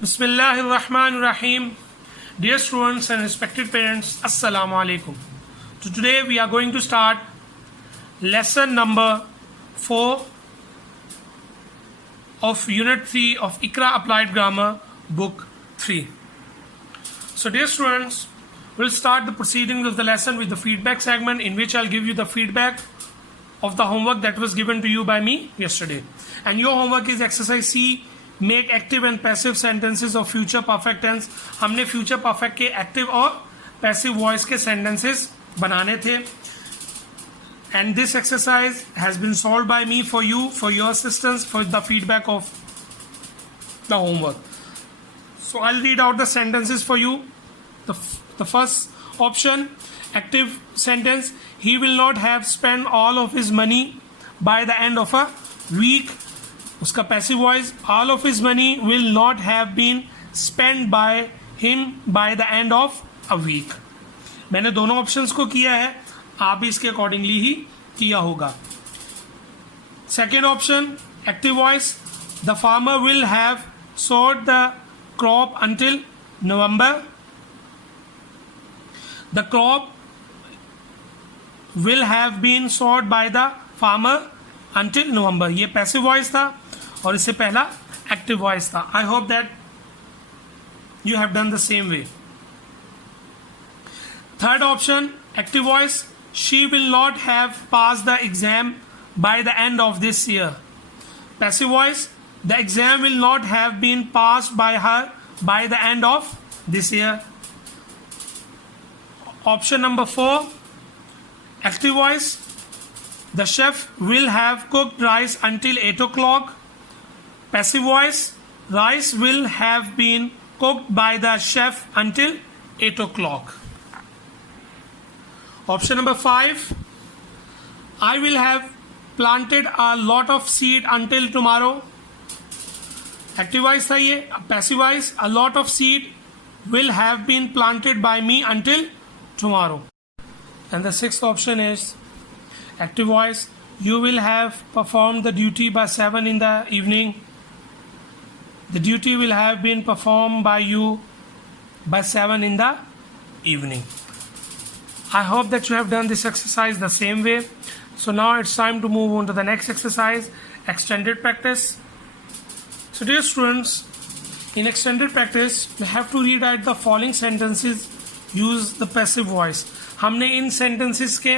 Bismillahirrahmanirrahim. Dear students and respected parents, Assalamu alaikum. So today we are going to start lesson number 4 of Unit 3 of Iqra Applied Grammar, Book 3. So dear students, we'll start the proceedings of the lesson with the feedback segment, in which I'll give you the feedback of the homework that was given to you by me yesterday. And your homework is exercise C. Make active and passive sentences of future perfect tense. हमने future perfect के active और passive voice के sentences बनाने थे. And this exercise has been solved by me for you, for your assistance, for the feedback of the homework. So I'll read out the sentences for you. The first option, active sentence: he will not have spent all of his money by the end of a week. उसका passive voice, all of his money will not have been spend by him by the end of a week. मैंने दोनों options को किया है, आप भी इसके accordingly ही किया होगा. Second option, active voice: the farmer will have sowed the crop until November. The crop will have been sowed by the farmer until November. ये पैसिव वॉइस था और इससे पहला एक्टिव वॉइस था. I hope that you have done the same way. Third option, active voice: she will not have pass the exam by the end of this year. Passive voice: the exam will not have been pass by her by the end of this year. Option number 4, active voice: the chef will have cooked rice until 8 o'clock. Passive voice: rice will have been cooked by the chef until 8 o'clock. Option number 5, I will have planted a lot of seed until tomorrow. Active voice था ये. Passive voice: a lot of seed will have been planted by me until tomorrow. And the sixth option is active voice: you will have performed the duty by 7 in the evening. The duty will have been performed by you by 7 in the evening. I hope that you have done this exercise the same way. So now it's time to move on to the next exercise, extended practice. So dear students, in extended practice we have to rewrite the following sentences. Use the passive voice. हमने इन sentences के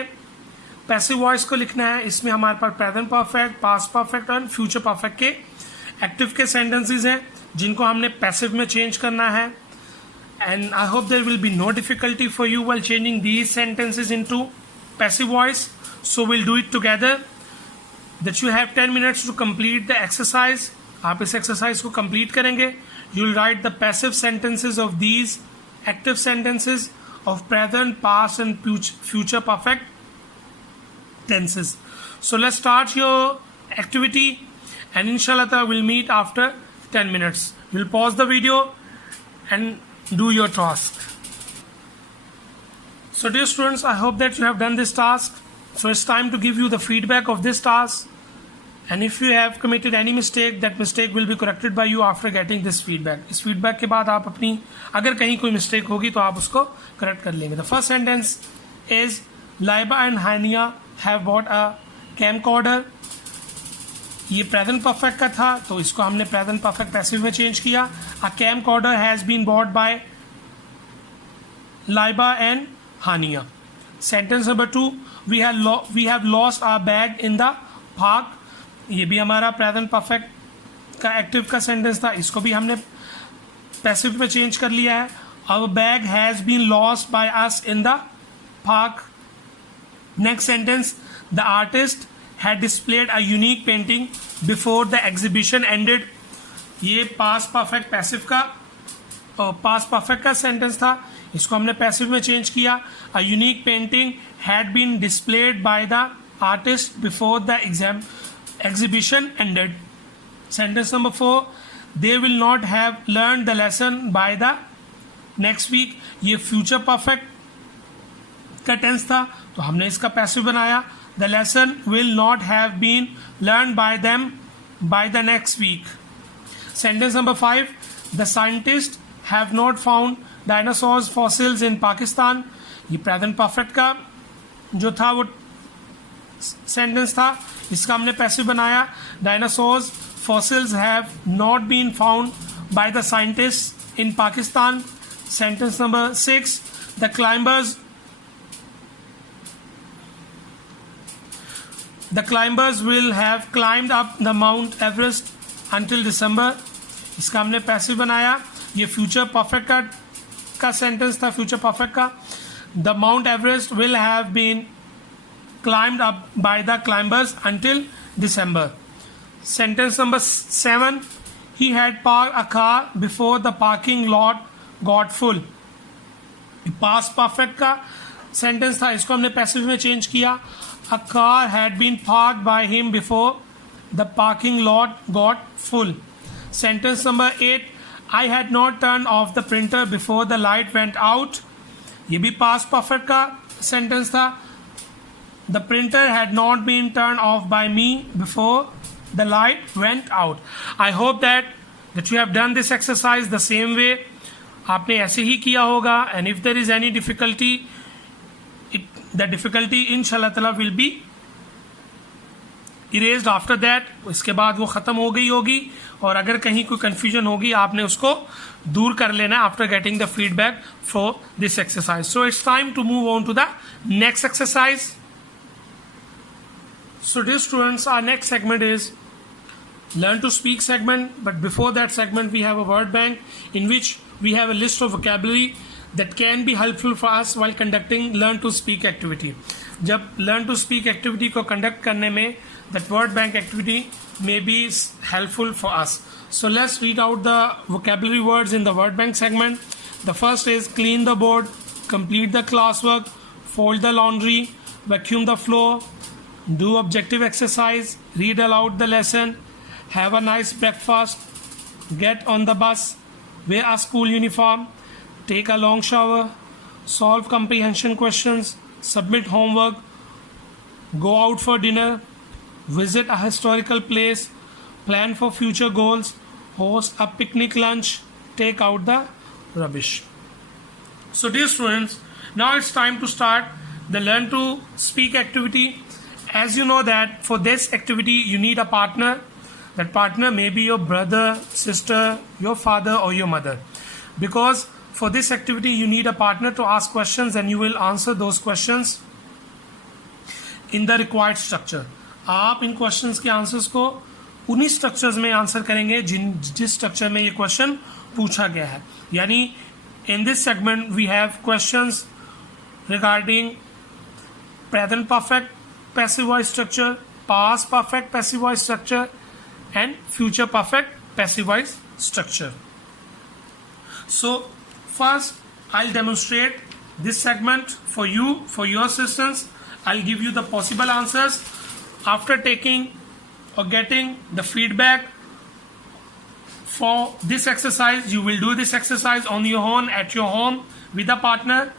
passive voice को लिखना है. इसमें हमारे पास present perfect, past perfect और फ्यूचर परफेक्ट के एक्टिव के सेंटेंसेस हैं, जिनको हमने पैसिव में चेंज करना है. And I hope there will be no difficulty for you while changing these sentences into passive voice. So will do it together. That you have 10 minutes to complete the exercise. आप इस exercise को complete करेंगे. You will write the passive sentences of these active sentences of present, past and future perfect tenses. So let's start your activity, and inshallah we'll meet after 10 minutes. We'll pause the video and do your task. So dear students, I hope that you have done this task. So it's time to give you the feedback of this task, and if you have committed any mistake, that mistake will be corrected by you after getting this feedback. इस feedback के बाद आप अपनी अगर कहीं कोई mistake होगी तो आप उसको correct कर लेंगे. The first sentence is Laiba and Hania have bought a camcorder. ये प्रेजेंट परफेक्ट का था, तो इसको हमने प्रेजेंट परफेक्ट पैसिव में चेंज किया. A camcorder has been bought by Laiba and Hania. Sentence number 2, we have lost our bag in the park. ये भी हमारा प्रेजेंट परफेक्ट का एक्टिव का सेंटेंस था, इसको भी हमने पैसिव में चेंज कर लिया है. Our bag has been lost by us in the park. Next sentence, the artist had displayed a unique painting before the exhibition ended. ये past perfect passive का past perfect का sentence था, इसको हमने passive में change किया. A unique painting had been displayed by the artist before the exhibition ended. Sentence number 4, they will not have learned the lesson by the next week. ये future perfect का tense था, तो हमने इसका passive बनाया. The lesson will not have been learn by them by the next week. Sentence number 5, The scientists have not found dinosaurs fossils in Pakistan. ये present perfect का जो था वो सेंटेंस था, इसका हमने पैसिव बनाया. Dinosaurs fossils have not been found by the scientists in Pakistan. Sentence number 6. The climbers will have climbed up the Mount Everest until December. इसका हमने पैसिव बनाया. ये फ्यूचर परफेक्ट का सेंटेंस था, फ्यूचर परफेक्ट का. The Mount Everest will have been climbed up by the climbers until December. Sentence number 7. He had parked a car before the parking lot got full. Past perfect का sentence था, इसको हमने passive में change किया. A car had been parked by him before the parking lot got full. Sentence number 8. I had not turned off the printer before the light went out. ये भी past perfect का sentence था. The printer had not been turned off by me before the light went out. I hope that you have done this exercise the same way. आपने ऐसे ही किया होगा. And if there is any difficulty, the difficulty inshallah ta'ala will be erased after that. इसके बाद वो ख़त्म हो गई होगी. और अगर कहीं कोई confusion होगी आपने उसको दूर कर लेना after getting the feedback for this exercise. So it's time to move on to the next exercise. So dear students, our next segment is Learn to Speak segment. But before that segment, we have a word bank in which we have a list of vocabulary that can be helpful for us while conducting Learn to Speak activity. जब Learn to Speak activity को conduct करने में that word bank activity may be helpful for us. So let's read out the vocabulary words in the word bank segment. The first is clean the board, complete the classwork, fold the laundry, vacuum the floor, do objective exercise, read aloud the lesson, have a nice breakfast, get on the bus, wear a school uniform, take a long shower, solve comprehension questions, submit homework, go out for dinner, visit a historical place, plan for future goals, host a picnic lunch, take out the rubbish. So dear students, now it's time to start the Learn to Speak activity. As you know that for this activity you need a partner. That partner may be your brother, sister, your father or your mother. Because for this activity you need a partner to ask questions and you will answer those questions in the required structure. आप इन questions के answers को उन्हीं structures में answer करेंगे जिस structure में ये question पूछा गया है. यानी in this segment we have questions regarding present perfect passive voice structure, past perfect passive voice structure and future perfect passive voice structure. So first I'll demonstrate this segment for you, for your assistance. I'll give you the possible answers. After taking or getting the feedback for this exercise, you will do this exercise on your own at your home with a partner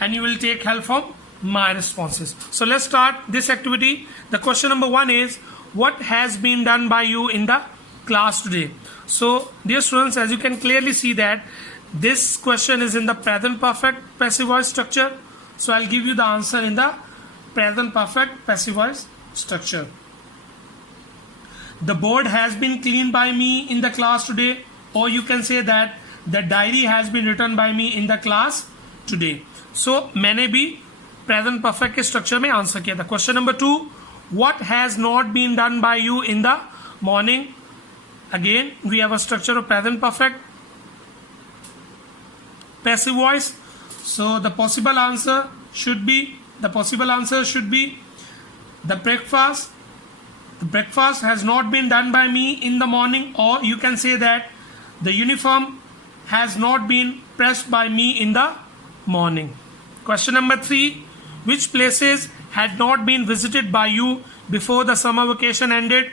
and you will take help from my responses. So let's start this activity. The question number 1 is, what has been done by you in the class today? So dear students, as you can clearly see that this question is in the present perfect passive voice structure. So I'll give you the answer in the present perfect passive voice structure. The board has been cleaned by me in the class today, or you can say that the diary has been written by me in the class today. So मैंने भी present perfect के structure में answer किया था. Question number 2, what has not been done by you in the morning? Again we have a structure of present perfect passive voice. So the possible answer should be the breakfast. The breakfast has not been done by me in the morning, or you can say that the uniform has not been pressed by me in the morning. Question number 3, which places had not been visited by you before the summer vacation ended?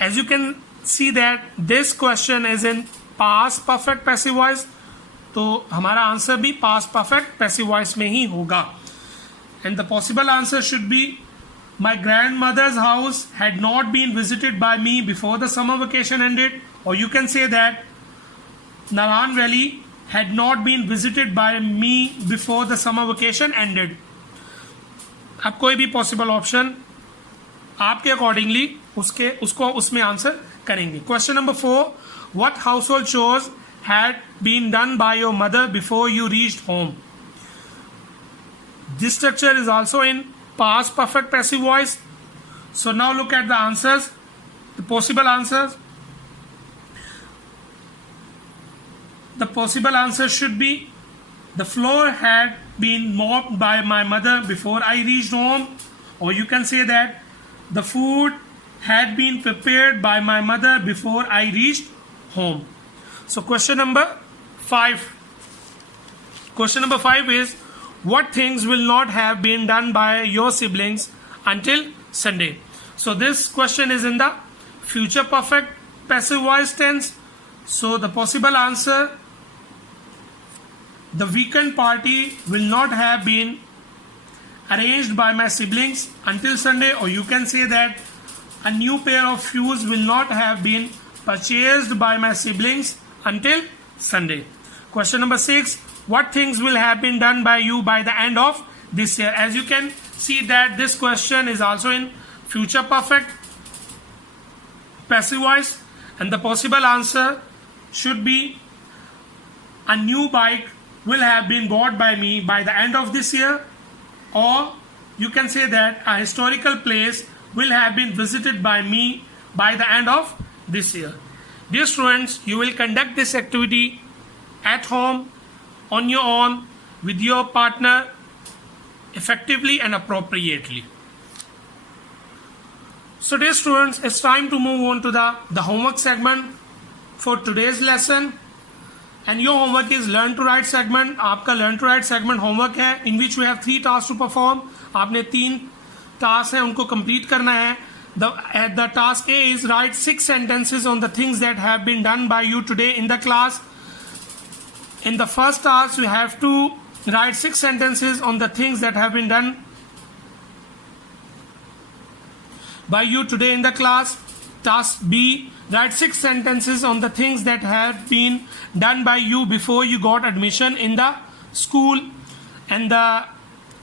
As you can see that this question is in past perfect passive voice, तो हमारा answer भी past perfect passive voice में ही होगा. And the possible answer should be, my grandmother's house had not been visited by me before the summer vacation ended, or you can say that Naran Valley had not been visited by me before the summer vacation ended. अब कोई भी possible option आपके accordingly उसको उसमें answer करेंगे. Question number 4, what household chores had been done by your mother before you reached home. This structure is also in past perfect passive voice. So now look at the answers, the possible answers. The possible answer should be the floor had been mopped by my mother before I reached home, or you can say that the food had been prepared by my mother before I reached home. So question number 5. Question number 5 is, what things will not have been done by your siblings until Sunday? So this question is in the future perfect passive voice tense. So the possible answer, the weekend party will not have been arranged by my siblings until Sunday, or you can say that a new pair of shoes will not have been purchased by my siblings until Sunday. Question number 6, what things will have been done by you by the end of this year? As you can see that this question is also in future perfect passive voice, and the possible answer should be a new bike will have been bought by me by the end of this year, or you can say that a historical place will have been visited by me by the end of this year. Dear students, you will conduct this activity at home on your own with your partner effectively and appropriately. So dear students, it's time to move on to the homework segment for today's lesson, and your homework is learn to write segment. आपका learn to write segment homework है, in which we have 3 tasks to perform. आपने 3 tasks हैं, उनको complete करना है. The task A is write 6 sentences on the things that have been done by you today in the class. In the first task, you have to write 6 sentences on the things that have been done by you today in the class. Task B, write 6 sentences on the things that have been done by you before you got admission in the school. And the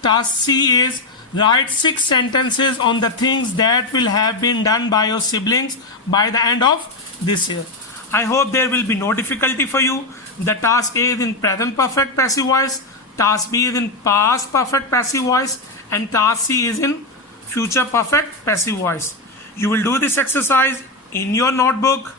task C is write 6 sentences on the things that will have been done by your siblings by the end of this year. I hope there will be no difficulty for you. The task A is in present perfect passive voice, task B is in past perfect passive voice, and task C is in future perfect passive voice. You will do this exercise in your notebook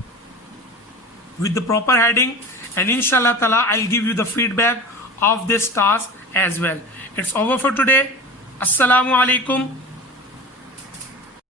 with the proper heading, and inshallah ta'ala I'll give you the feedback of this task as well. It's over for today. Assalamu alaikum.